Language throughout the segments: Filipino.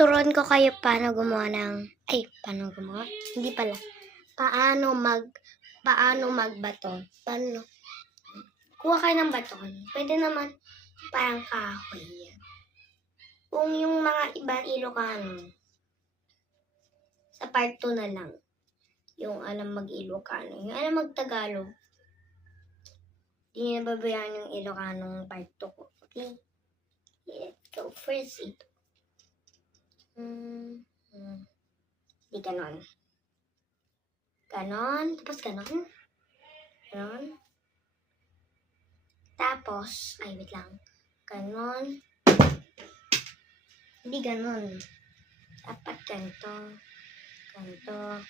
tuturuan ko kayo paano gumawa ng, paano gumawa? Hindi pala. Paano magbato. Paano? Kuha kayo ng baton. Pwede naman parang kahoy. Kung yung mga ibang Ilocano, sa part 2 na lang. Yung alam mag-Ilocano. Yung alam mag-Tagalog. Hindi nyo nababayaan yung Ilocanong part 2 ko. Okay? Let's go. First ito. Di ganon. Ganon. Tapos ganon. Ganon. Tapos, wait lang. Ganon. Hindi ganon. Dapat ganito. Ganito.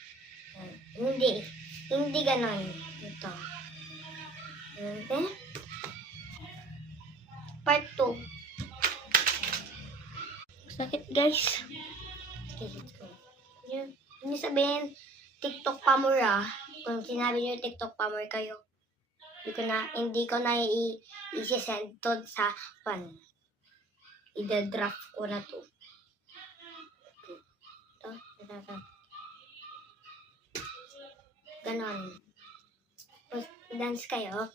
Hindi. Hindi ganon. Ito. Okay? Part 2. Sakit, guys. Okay, let's go. Yun. Hindi sabihin, TikTok pamor Kung sinabi nyo TikTok pamor kayo, hindi ko na i-send to sa ida-draft ko na to. Ito. Ganon. Tapos, dance kayo.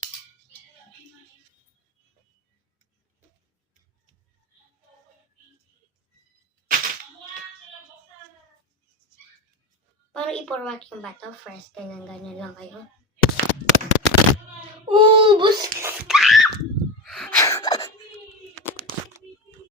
Para i-format yung bato, first, ganyan lang kayo.